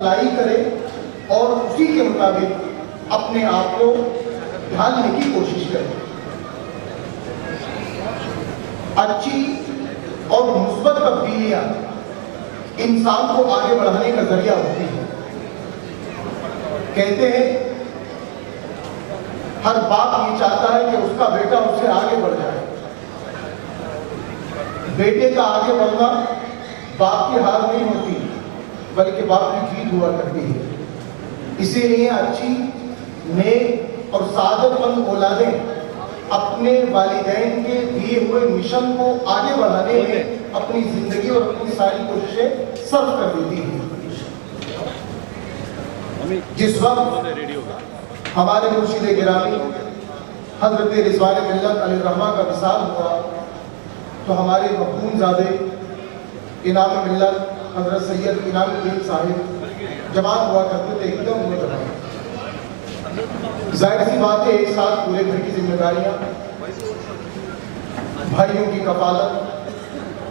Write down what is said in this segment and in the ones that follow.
Apply کرے اور اسی کے مطابق اپنے آپ کو ڈھالنے کی کوشش کرے. اچھی اور مثبت تبدیلیاں انسان کو آگے بڑھانے کا ذریعہ ہوتی ہیں. کہتے ہیں ہر باپ یہ چاہتا ہے کہ اس کا بیٹا اس سے آگے بڑھ جائے. بیٹے کا آگے بڑھنا باپ کی ہار نہیں ہوتی بلکہ باپ کی جیت ہوا کرتی ہے. اسی لیے اچھی، نیک اور سعادت مند اولادیں اپنے والدین کے دیے ہوئے مشن کو آگے بڑھانے میں اپنی زندگی اور اپنی ساری کوششیں صرف کر دیتی ہیں. جس وقت ہمارے مرشد گرامی حضرت رضوان ملت علیہ الرحمہ کا وصال ہوا تو ہمارے مخدوم زادے انعام ملت حضرت سید انعام الدین صاحب جماعت ہوا کرتے تھے. ایک دم انہیں بتایا ظاہر سی بات ہے ایک ساتھ پورے گھر کی ذمہ داریاں، بھائیوں کی کفالت،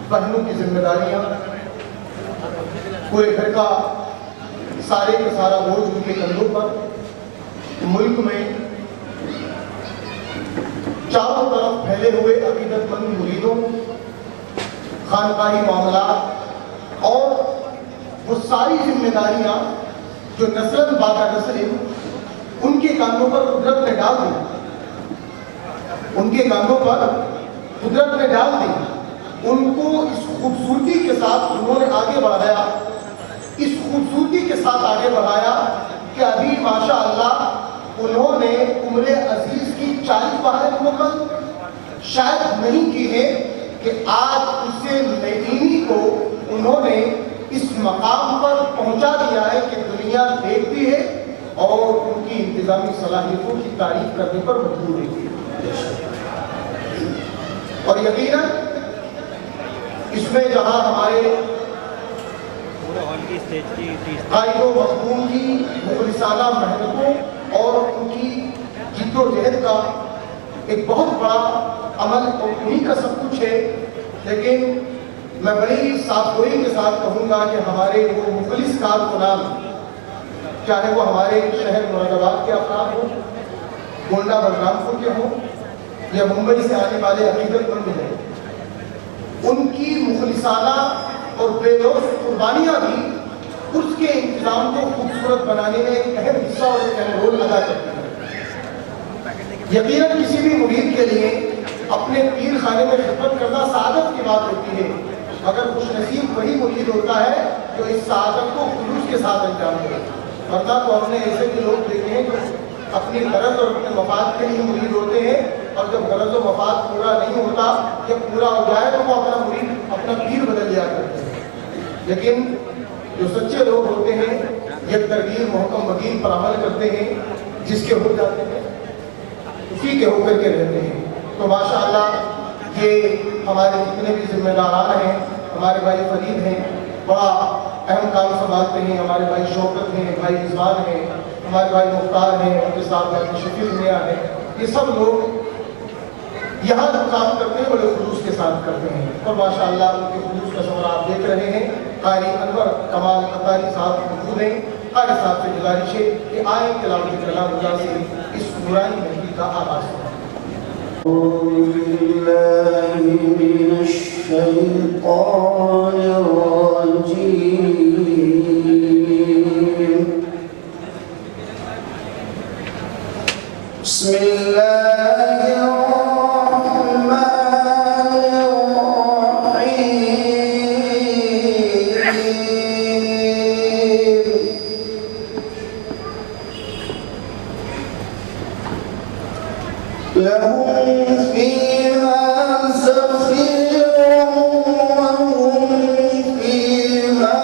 بہنوں کی ذمہ داریاں، پورے گھر کا سارے کا سارا بوجھ ان کے کندھوں پر. ملک میں چاروں طرف پھیلے ہوئے عقیدت مند مریدوں، خانقاہی معاملات اور وہ ساری ذمہ داریاں جو نسل بعد نسل ان کے کاندھوں پر قدرت نے ڈال دی، ان کے کاندھوں پر قدرت نے ڈال دی. ان کو اس خوبصورتی کے ساتھ انہوں نے آگے بڑھایا، اس خوبصورتی کے ساتھ آگے بڑھایا کہ ابھی ماشاءاللہ انہوں نے عمر عزیز کی 40 بہاریں مکمل شاید نہیں کی ہے کہ آج حسین نعیمی کو انہوں نے اس مقام پر پہنچا دیا ہے کہ دنیا دیکھتی ہے اور ان کی انتظامی صلاحیتوں کی تعریف کرنے پر مجبور ہے. اور یقیناً اس میں جہاں ہمارے قائد و مخدوم کی مخلصانہ محنتوں اور ان کی جد و جہد کا ایک بہت بڑا عمل اور انہیں کا سب کچھ ہے، لیکن میں بڑی صاف گوئی کے ساتھ کہوں گا کہ ہمارے وہ مخلص کارکنان، چاہے وہ ہمارے شہر مراد آباد کے افراد ہوں، گونڈہ بلرامپور کے ہوں یا ممبئی سے آنے والے عقیدت مند ہیں، ان کی مخلصانہ اور بے لوث قربانیاں بھی اس کے انتظام کو خوبصورت بنانے میں ایک اہم حصہ اور ایک اہم رول ادا کرتی ہے. یقیناً کسی بھی مرید کے لیے اپنے پیر خانے میں خدمت کرنا سعادت کی بات ہوتی ہے، مگر خوش نصیب وہی مرید ہوتا ہے جو اس سعادت کو خلوص کے ساتھ انجام دے. ورنہ تو ہم نے ایسے بھی لوگ دیکھے ہیں جو اپنی غرض اور اپنے مفاد کے لیے مرید ہوتے ہیں، اور جب غرض و مفاد پورا نہیں ہوتا، جب پورا ہو جائے تو وہ اپنا مرید اپنا پیر بدل لیا کرتے ہیں. لیکن جو سچے لوگ ہوتے ہیں یک ترغیب محکم وکیل پر عمل کرتے ہیں، جس کے ہو جاتے ہیں اسی کے ہو کر کے رہتے ہیں. تو ماشاءاللہ یہ ہمارے جتنے بھی ذمہ داران ہیں، ہمارے بھائی فرید ہیں بڑا اہم کام سنبھالتے ہیں، ہمارے بھائی شوکت ہیں، بھائی رضوان ہیں، ہمارے بھائی مختار ہیں، ان کے ساتھ بھائی شفیق میاں ہیں. یہ سب لوگ یہاں جو کام کرتے ہیں بڑے خلوص کے ساتھ کرتے ہیں، اور ماشاءاللہ ان کے خلوص کا ثمرہ آپ دیکھ رہے ہیں. قاری انور کمال قطاری صاحب موجود ہیں. قاری صاحب سے گزارش ہے کہ آئیں تلاوت کلام اللہ سے اس نورانی مہدی کا آغاز کریں. أعوذ بالله من الشيطان الرجيم. بسم الله الرحمن الرحيم. لهم فيها زفير وهم فيها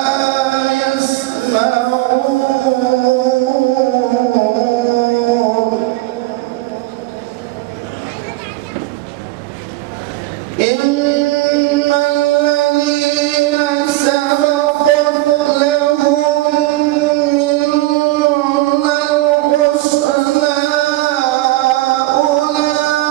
لا يسمعون. لهم منا الحسنى أولئك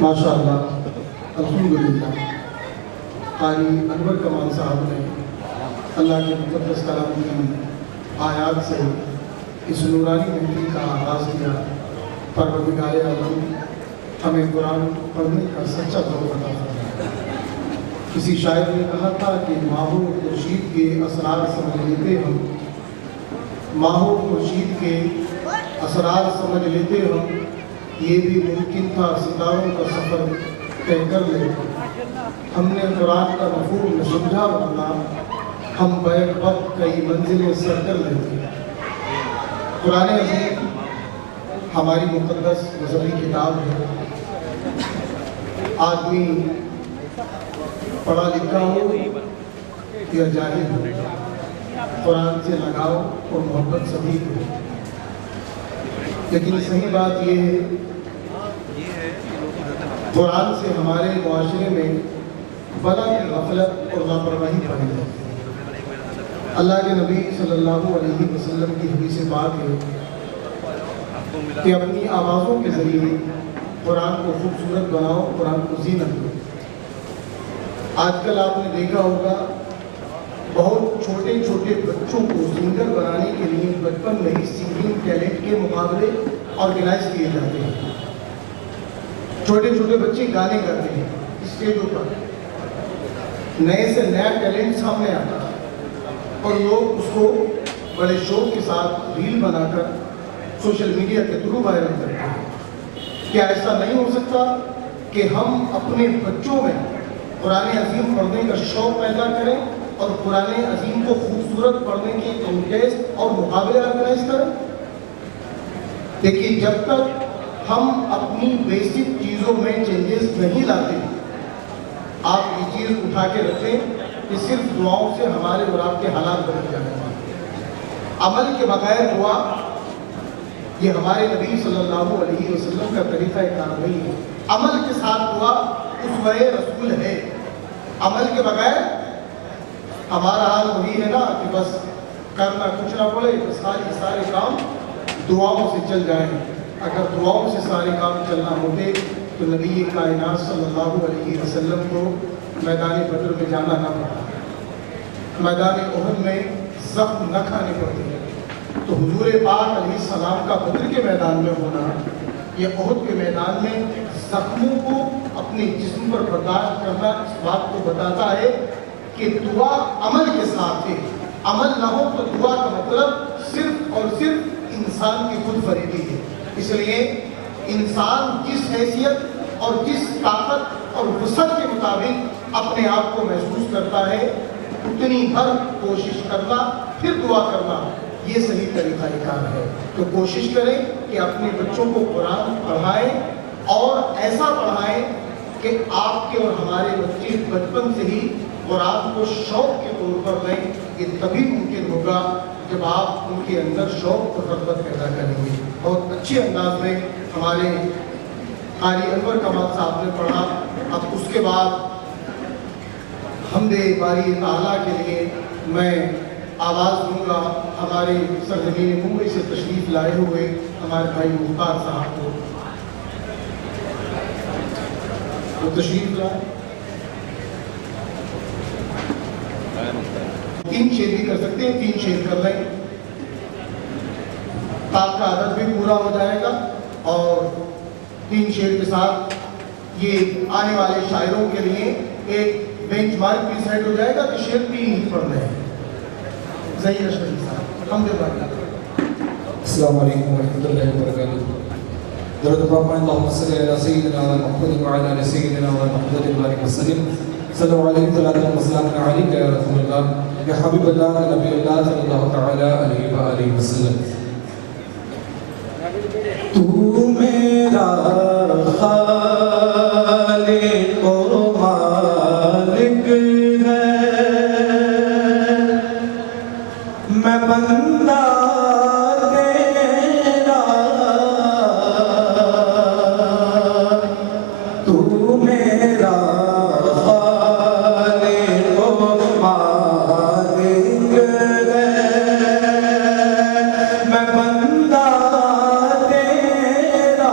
ماشاءاللہ الحمدللہ قاری انور کمال صاحب نے اللہ کے مقدس کلام کی آیات سے اس نورانی محفل کا آغاز کیا۔ پروردگار عالم ہمیں قرآن پڑھنے کا سچا ذوق عطا فرمائے۔ کسی شاعر نے کہا تھا کہ ماہو خورشید کے اسرار سمجھ لیتے ہم، ماہو خورشید کے اسرار سمجھ لیتے ہم، یہ بھی ممکن تھا ستاروں کا سفر طے کر لیتے۔ ہم نے قرآن کا مفہوم نہ سمجھا ورنہ ہم بیک وقت کئی منزلیں سر کر لیتے۔ قرآن عظیم ہماری مقدس مذہبی کتاب ہے۔ آدمی پڑھا لکھا ہو یا جاہل ہو، قرآن سے لگاؤ اور محبت سبھی کو۔ لیکن صحیح بات یہ ہے قرآن سے ہمارے معاشرے میں بلا غفلت اور لاپرواہی پائی جاتی ہے۔ اللہ کے نبی صلی اللہ علیہ وسلم کی حدیث بات ہے کہ اپنی آوازوں کے ذریعے قرآن کو خوبصورت بناؤ، قرآن کو زینت دو۔ آج کل آپ نے دیکھا ہوگا بہت چھوٹے چھوٹے بچوں کو سنگر بنانے کے لیے بچپن میں ہی سنگنگ ٹیلنٹ کے مقابلے آرگنائز کیے جاتے ہیں. چھوٹے چھوٹے بچے گانے گاتے ہیں اسٹیجوں پر, نئے سے نیا ٹیلنٹ سامنے آتا ہے اور لوگ اس کو بڑے شوق کے ساتھ ریل بنا کر سوشل میڈیا کے تھرو وائرل کرتے ہیں. کیا ایسا نہیں ہو سکتا کہ ہم اپنے بچوں میں قرآن عظیم پڑھنے کا شوق پیدا کریں اور قرآن عظیم کو خوبصورت پڑھنے کے کانٹیسٹ اور مقابلے آرگنائز کریں؟ دیکھیے, جب تک ہم اپنی بیسک چیزوں میں چینجز نہیں لاتے, آپ یہ چیز اٹھا کے رکھیں کہ صرف دعاؤں سے ہمارے اور آپ کے حالات بدل جائیں گے. عمل کے بغیر دعا یہ ہمارے نبی صلی اللہ علیہ وسلم کا طریقہ کار نہیں ہے. عمل کے ساتھ دعا اسوہ رسول ہے. عمل کے بغیر ہمارا حال وہی ہے نا کہ بس کرنا کچھ نہ پڑے, بس سارے کام دعاؤں سے چل جائیں. اگر دعاؤں سے سارے کام چلنا ہوتے تو نبی کائنات صلی اللہ علیہ وسلم کو میدان بدر میں جانا نہ پڑتا, میدان احد میں زخم نہ کھانے پڑتے. تو حضور پاک علیہ السلام کا بدر کے میدان میں ہونا, یہ احد کے میدان میں زخموں کو اپنے جسم پر برداشت کرنا اس بات کو بتاتا ہے کہ دعا عمل کے ساتھ ہے. عمل نہ ہو تو دعا کا مطلب صرف اور صرف انسان کی خود فریبی ہے. اس لیے انسان جس حیثیت اور جس طاقت اور وسعت کے مطابق اپنے آپ کو محسوس کرتا ہے, اتنی بھر کوشش کرنا پھر دعا کرنا, یہ صحیح طریقہ کار ہے. تو کوشش کریں کہ اپنے بچوں کو قرآن پڑھائیں اور ایسا پڑھائیں کہ آپ کے اور ہمارے بچے بچپن سے ہی قرآن کو شوق کے طور پر لیں. یہ تبھی ممکن ہوگا جب آپ ان کے اندر شوق اور رغبت پیدا کریں گے. بہت اچھے انداز میں ہمارے قاری انور کمال صاحب نے پڑھا. اب اس کے بعد حمد باری تعالیٰ کے لیے میں آواز دوں گا ہمارے سرزمین ممبئی سے تشریف لائے ہوئے ہمارے بھائی مختار صاحب کو. وہ تشریف لائے, 3 شعر بھی کر سکتے ہیں, 3 شعر کر لیں, تاپ کا عدد بھی پورا ہو جائے گا. اور 3 شعر کے ساتھ یہ آنے والے شاعروں کے لیے ایک بینچ مارک بھی سیٹ ہو جائے گا کہ شعر 3 ہی پڑھ رہے ہیں. ظہیر اشرف صاحب, الحمد للہ. السلام علیکم ورحمۃ اللہ وبرکاتہ. درود پاک اللہم صلی علی سیدنا محمد وعلی آل سیدنا محمد وبارک وسلم. صلی اللہ علیہ وسلم علیک یا رسول اللہ یا حبیب اللہ نبی اللہ صلی اللہ تعالی علیہ وآلہ وسلم. تو میرا خالق و مالک ہے, میں بندہ تیرا, تو میرا خالق و مالک ہے, میں بندہ تیرا.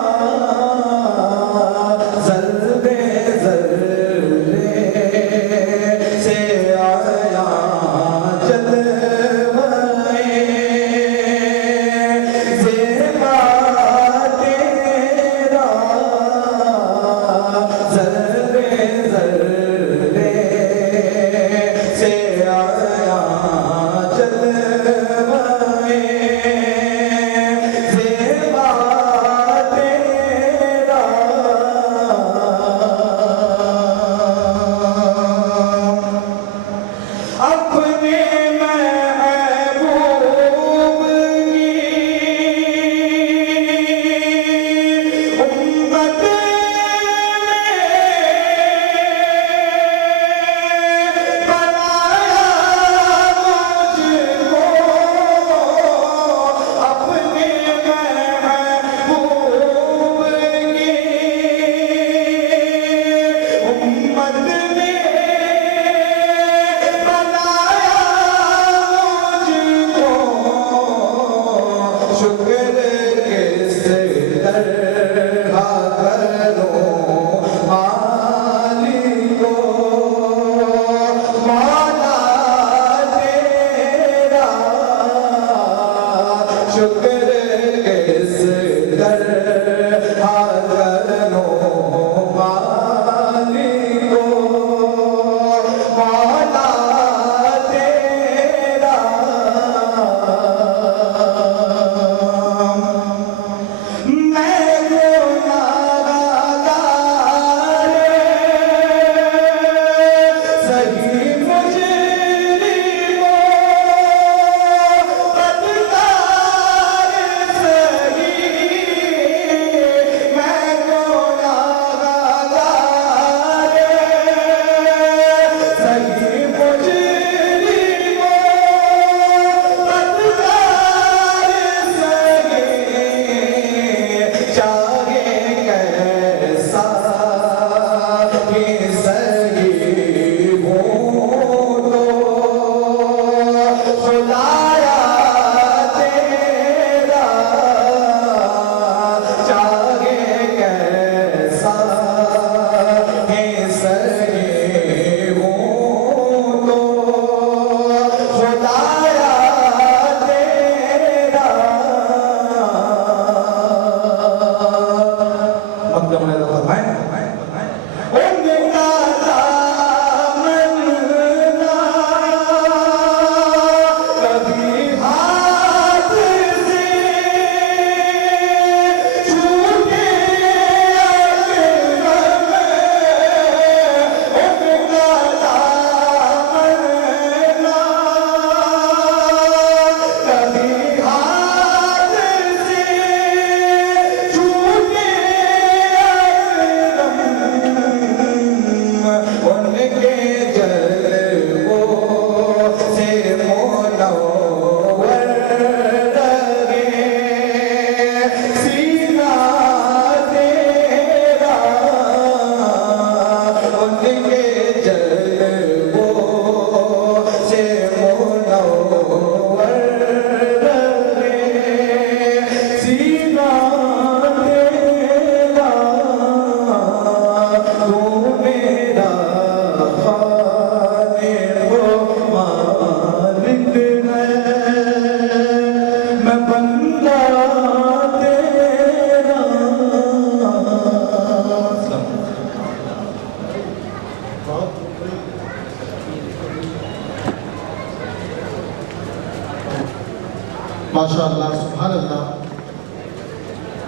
माशाअल्लाह सुभान अल्लाह,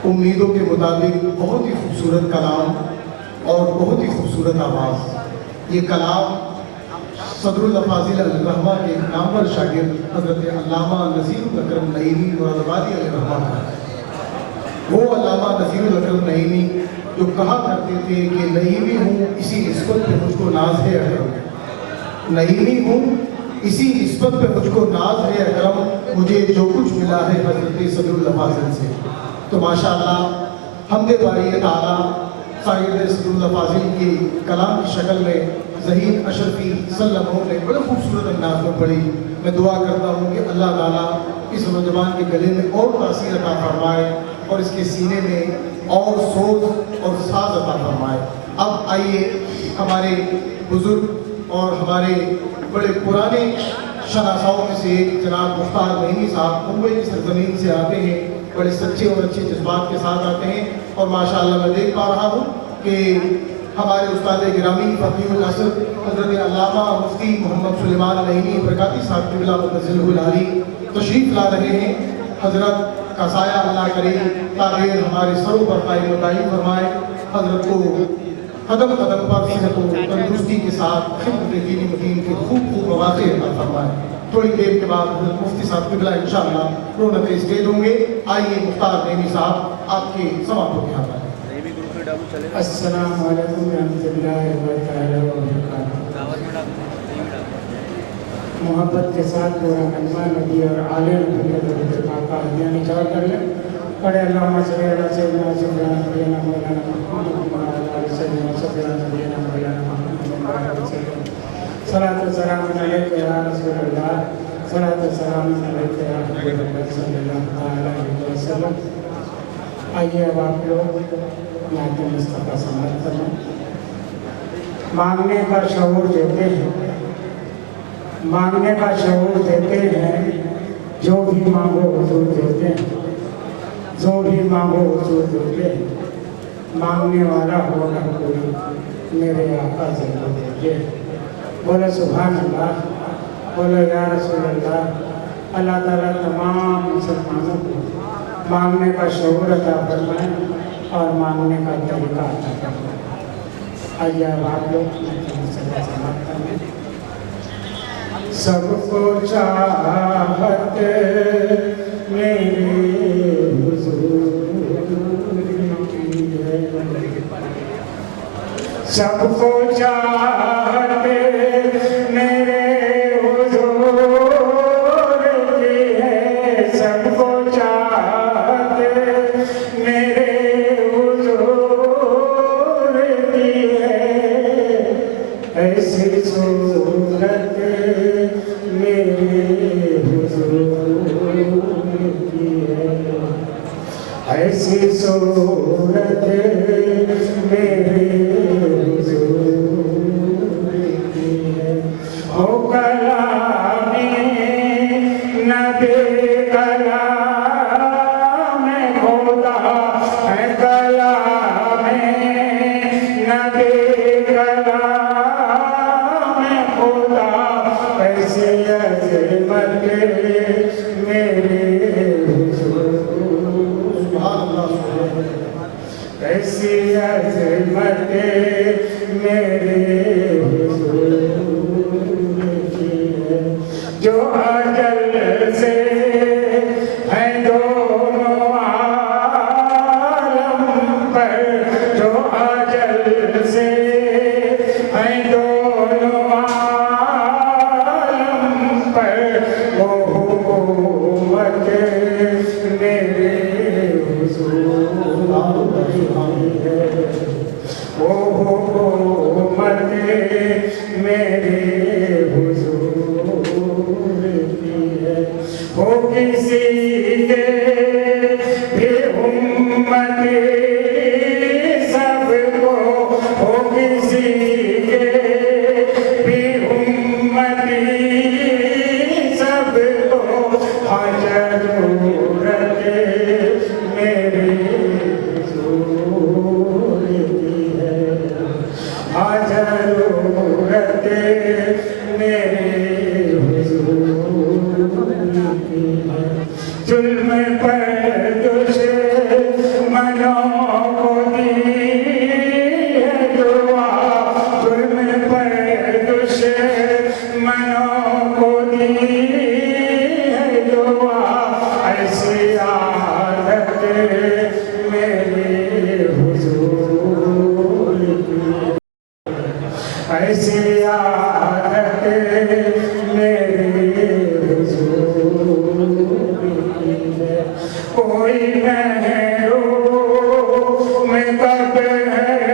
उम्मीदों के मुताबिक बहुत ही खूबसूरत कलाम और बहुत ही खूबसूरत आवाज़। ये कलाम सदरुल अफाजिल अल-रहमा के एक नामवर शागिर्द हज़रत अल्लामा नज़ीरुल अकरम नईमी मुरादाबादी अलैहिर्रहमा का है। वो अल्लामा नज़ीरुल अकरम नईमी जो कहा करते थे कि नईमी हूँ इसी निस्बत पे मुझको नाज है अकरम, नईमी हूँ इसी निस्बत पे मुझको नाज है अकरम, मुझे जो कुछ मिला है हज़रत सदरुल अफाजिल से। तो माशाअल्लाह हमदे बारी ताला साहिब सदरुल अफाजिल की कलाम की शक्ल में ज़हीर अशरफी सल्लल्लाहु ने बड़े खूबसूरत अंदाज में पढ़ी। मैं दुआ करता हूँ कि अल्लाह ताला इस नौजवान के गले में और तासीर अता फरमाए और इसके सीने में और सोच और साज अता फरमाए। अब आइए हमारे बुज़ुर्ग और हमारे बड़े पुराने शनासाओं में से एक जनाब मुख्तार नईमी साहब मुंबई की सरजमीन से आते हैं, बड़े सच्चे और अच्छे जज्बात के साथ आते हैं। और माशाअल्लाह मैं देख पा रहा हूँ कि हमारे उस्ताद गिरामी फ़कीहुल असर हज़रत अल्लामा मुफ्ती मोहम्मद सुलेमान नईमी बरकाती साहब क़िबला मुतज़िलहुल आली तशरीफ़ ला रहे हैं। हज़रत का साया अल्लाह करीम तारीर हमारे सरों पर कायम दायम फरमाए। हज़रत को कदम कदम पर सेहत और तंदुरुस्ती के साथ खिदमत दीनी मुकीम के खूब मौक़े अता फरमाए। थोड़ी देर के बाद हज़रत मुफ्ती साहब क़िबला इंशाअल्लाह रौनक स्टेज होंगे। आइए मुख्तार नईमी साहब आपके समाप्त होने आता है। अस्सलामु अलैकुम रहमतुल्लाहि व बरकातहू। मोहब्बत के साथ पूरा कलमा नबी और आले नबी के दरूद पाक का हदिया निकाल कर ले। पढ़े अल्लाहुम्मा सल्ली अला सय्यिदिना सय्यिदिना मौलाना मुहम्मद व अला आलि सय्यिदिना सय्यिदिना मौलाना मुहम्मद व अला आलि सय्यिदिना सलात व सलाम अलैका या रसूल अल्लाह, सलात व सलाम अलैका या हबीब अल्लाह सल्लल्लाहु अलैहि वसल्लम। आइए अब आप लोग नात मुस्तफ़ा समाप्त करें। मांगने का शऊर देते हैं, मांगने का शऊर देते हैं, जो भी मांगो हुजूर देते हैं, जो भी मांगो हुजूर देते हैं। मांगने वाला होगा कोई मेरे आका ज़रूर देते हैं। बोलो सुभान अल्लाह, बोलो या रसूल अल्लाह। अल्लाह ताला तमाम मुसलमानों को मांगने का शऊर अता फरमाए और मांगने का तरीका अता फरमाए। आइए अब आप लोग समाप्त करें। सबको चाहत मेरे हुजूर की है, सबको चाहत मेरे हुजूर की है, सबको चाहत मेरे हुजूर की है। ऐसी सूरत मेरे हुजूर की है, ऐसी सूरत मेरे हुजूर की है। ओ कलामे नबी कलामे खुदा है, कलामे नबी कलामे खुदा। ऐसी अज़मत मेरे हुजूर, ऐसी अज़मत मेरे हुजूर की है। जो अजल से है दोनों आलम पर, जो अजल से है दोनों आलम पर, वो हुकूमत मेरे हुजूर की है, वो हुकूमत कैसे आदत मेरे हुजूर की है। कोई महरूम कब रहमत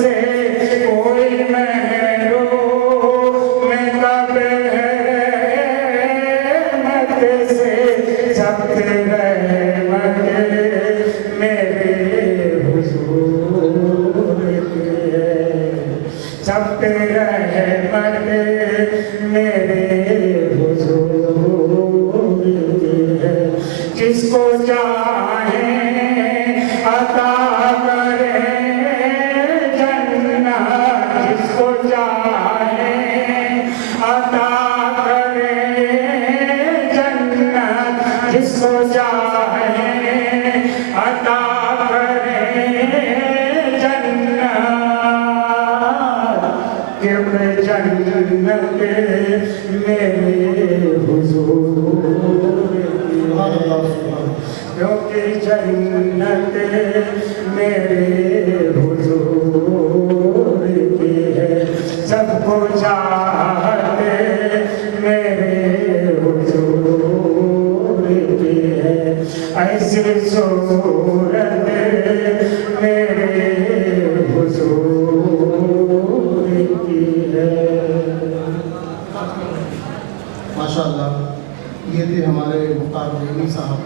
से, कोई महरूम कब रहमत से, सब रहमत मेरे हुजूर की है। सब रहमत मेरे हुजूर की है। जिसको चाहे अता करे जन्नत, जिसको चाहे अता करे जन्नत, जिसको चाहे अता करे जन्नत, क्योंकि जन्नत मेरे हुजूर की है। क्योंकि जन्नत मेरे हुजूर की है। सबको चाहते मेरे हुजूर की है। ऐसी सूरत मेरे हुजूर की है। माशाअल्लाह, ये थे हमारे मुख्तार नईमी साहब।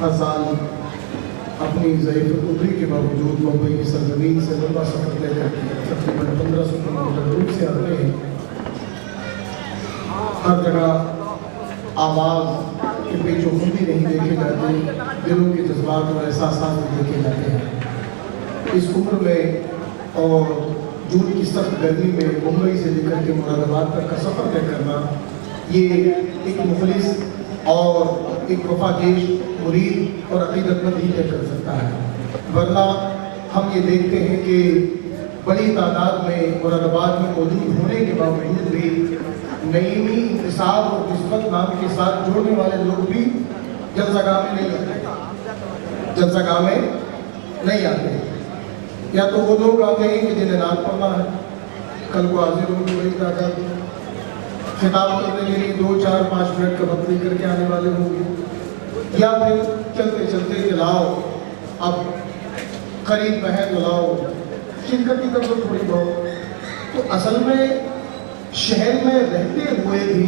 हर साल अपनी ज़ईफ़ उम्री के बावजूद मुंबई की सरजमीन से लंबा सफ़र तय करके तकरीबन 1500 किलोमीटर दूर से आते हैं। हर जगह आवाज़ के बेचौखुंदी नहीं देखे जाते, दिलों के जज्बात और एहसास देखे जाते हैं। इस उम्र में और जून की सख्त गर्मी में मुंबई से लेकर के मुरादाबाद तक का सफ़र तय करना, ये एक मुखलिस और एक वफादेश मुरीद और अकीदतमंद ही तय कर सकता है। वरना हम ये देखते हैं कि बड़ी तादाद में मुरादाबाद में मौजूद होने के बावजूद भी नईमी इंतिसाब और निस्बत नाम के साथ जोड़ने वाले लोग भी जलसगाह में नहीं आते, जलसगाह में नहीं आते। या तो वो लोग आते हैं कि जिन्हें नाम पढ़ना है, कल को हाजिर होंगे बड़ी तादाद में, खिताब करने के लिए 2, 4, 5 मिनट का वक्त लेकर के आने वाले होंगे, या फिर चलते चलते के लाओ अब करीब में है तो लाओ, शिरकत की तरफ थोड़ी बहुत। तो असल में शहर में रहते हुए भी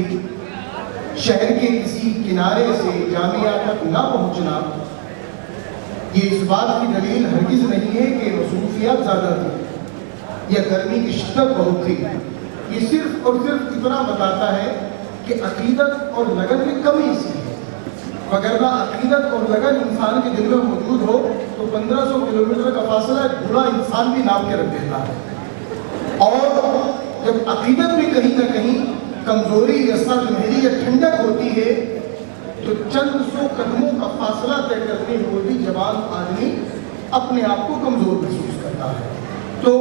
शहर के किसी किनारे से जामिया तक ना पहुंचना, ये इस बात की दलील हरगिज़ नहीं है कि मसरूफियात ज़्यादा थी या गर्मी की शिद्दत बहुत थी। ये सिर्फ और सिर्फ इतना बताता है कि अकीदत और लगन में कमी सी है। वगरना अकीदत और लगन इंसान के दिल में मौजूद हो तो 1500 किलोमीटर का फासला एक बूढ़ा इंसान भी नाप के रख देता है। और जब अकीदत में कहीं ना कहीं कमजोरी या सर्दमेरी या ठंडक होती है तो चंद सौ कदमों का फासला तय करते हुए भी जवान आदमी अपने आप को कमजोर महसूस करता है। तो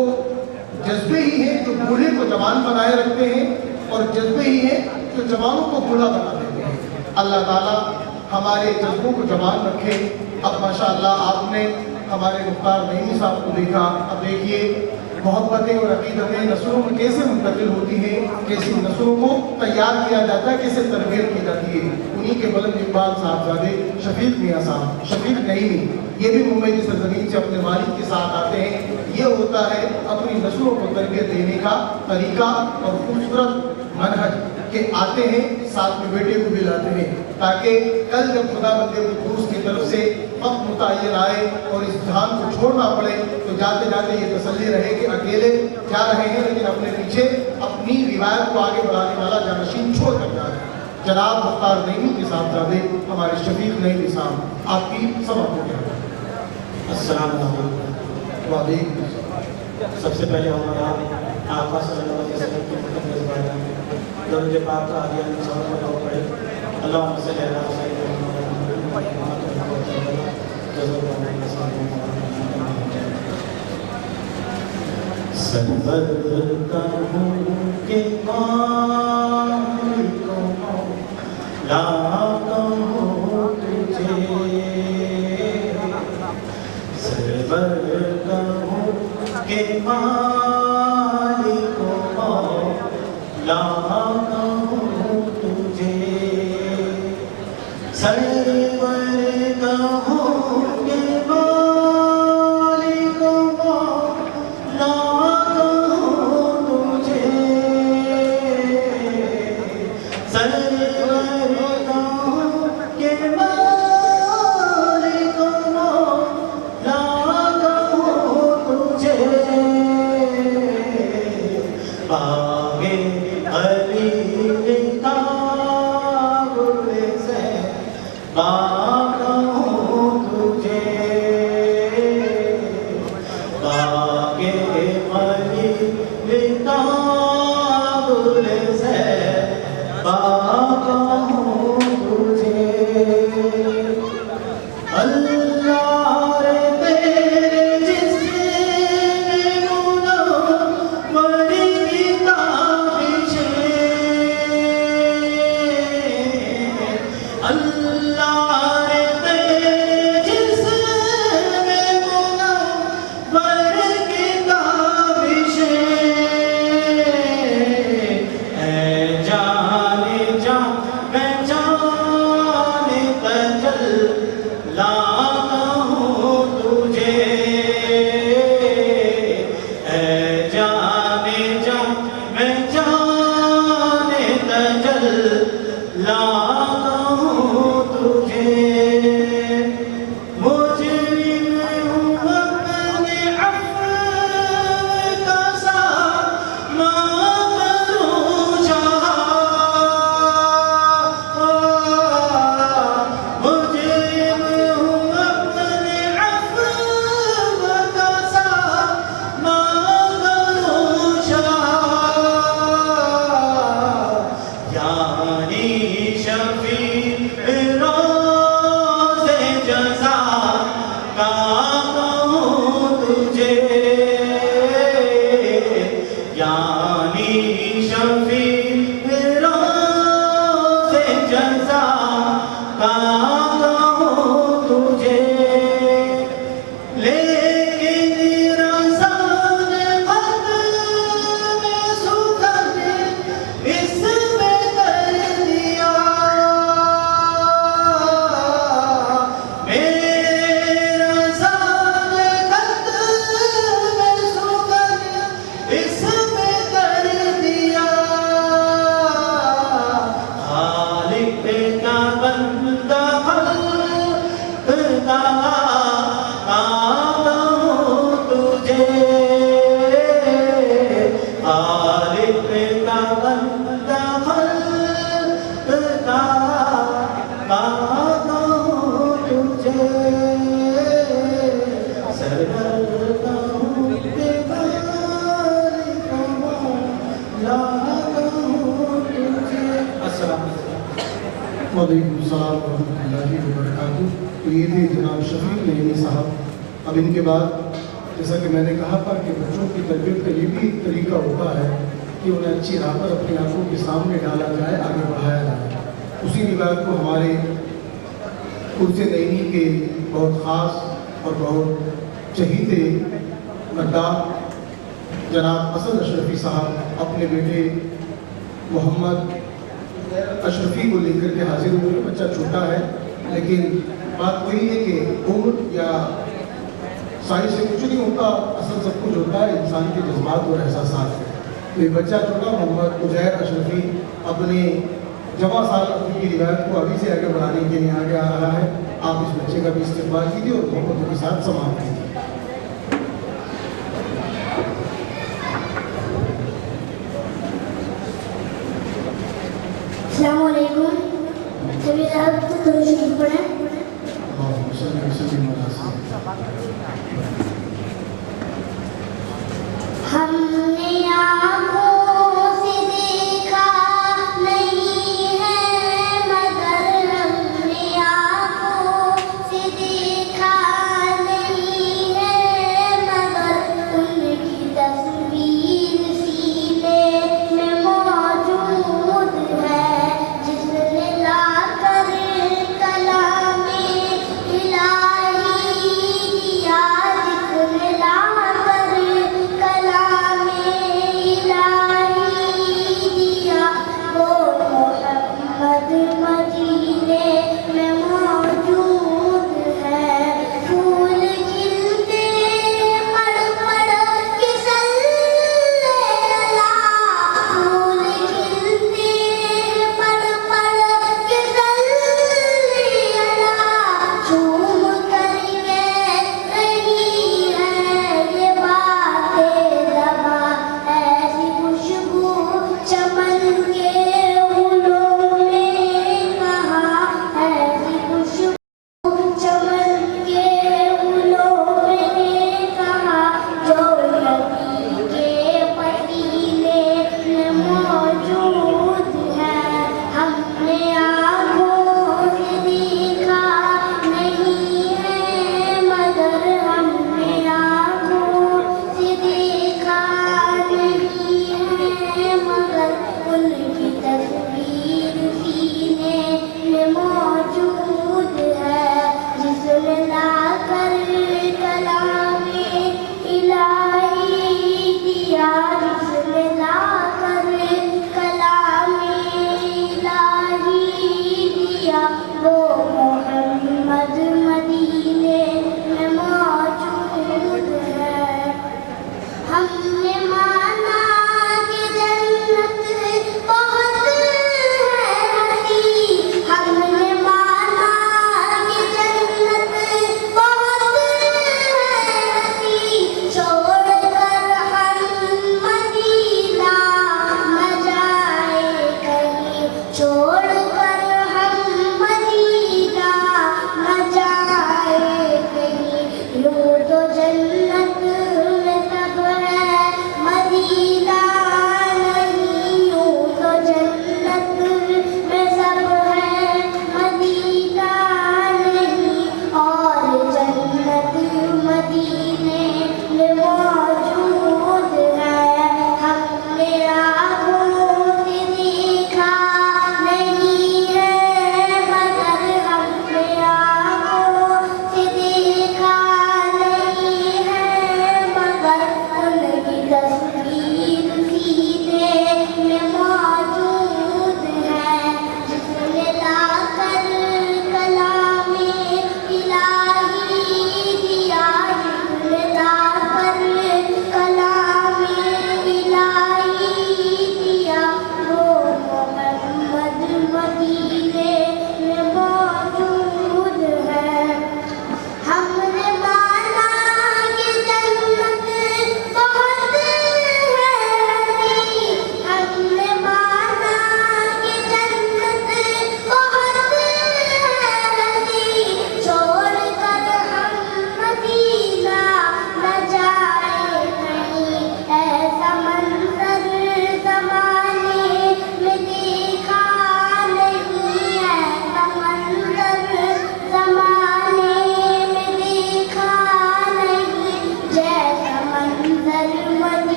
जज्बे ही हैं जो बूढ़े को जवान बनाए रखते हैं और जज्बे ही हैं जो जवानों को बूढ़ा बना देते हैं। अल्लाह ताला हमारे जज्बों को जवान रखे। अब माशाअल्लाह आपने हमारे मुख्तार नईमी साहब को देखा, अब देखिए मोहब्बतें और अकीदतें नस्लों में कैसे मुंतकिल होती हैं, कैसे नस्लों को तैयार किया जाता है, कैसे तरबियत की जाती है। उन्हीं के बुलंद इकबाल साहबजादे शफीक मियाँ साहब, शफीक नईमी, ये भी मुंबई की सरजमीन से अपने वालिद के साथ आते हैं। ये होता है अपनी नस्लों को तरबियत देने का तरीका और खूबसूरत मनहज के आते हैं, साथ में बेटे को भी लाते हैं, ताकि कल जब खुदा बंदे कुदूस की तरफ से वक्त मुतय्यन आए और इस जहान को छोड़ना पड़े तो जाते जाते ये तसल्ली रहे कि अकेले जा रहे हैं लेकिन अपने पीछे अपनी रिवायत को आगे बढ़ाने वाला जानशीन छोड़ कर जा रहे हैं। जनाब मुख्तार नईमी के साहबजादे हमारे शफीक नईमी साहब, आपकी सभा को क्या। अस्सलाम वालेकुम। सबसे पहले हमारा आका सल्लल्लाहु अलैहि वसल्लम की मुक़द्दस बारगाह में दरूद पाक का हादिया सलाम पढ़े। अल्लाहुम्मा सल्ली अला सय्यिदना सरवर कहूँ के मालिक को ला कहूँ तुझे, सरवर कहूँ के मांगता हूँ तुझे, खालिक का बंदा खल्क का मांगता हूँ तुझे, सर करता हूँ दीवार को लाता हूँ तुझे। अस्सलाम वालेकुम सलाम व रहमतुल्लाहि व बरकातुहू। तो ये थे जनाब शफीक नईमी साहब। अब इनके बाद जैसा कि मैंने कहा था कि बच्चों की तरबियत का ये भी एक तरीका होता है कि उन्हें अच्छी राह पर अपनी आंखों के सामने डाला जाए, आगे बढ़ाया जाए। उसी रिवायत को हमारे कुर्से नईमी के बहुत ख़ास और बहुत चहीते मद्दाह जनाब असद अशरफी साहब अपने बेटे मोहम्मद अशरफी को लेकर के हाजिर हुए। बच्चा छोटा है, लेकिन बात वही है कि उम्र या साइज से कुछ नहीं होता, असल सब कुछ होता है इंसान के जज्बात और एहसास से। तो ये बच्चा छोटा मोहम्मद उजैर अशरफी अपने जवा साल की रिवायत को अभी से आगे बढ़ाने के लिए आगे आ रहा है। आप इस बच्चे का भी इस्तेमाल कीजिए और मोहब्बत के साथ समाप्त कीजिए। अस्सलाम वालेकुम। सभी आप तो दरूद शरीफ पढ़ें। और मुसल्ली मुसल्ली मौला से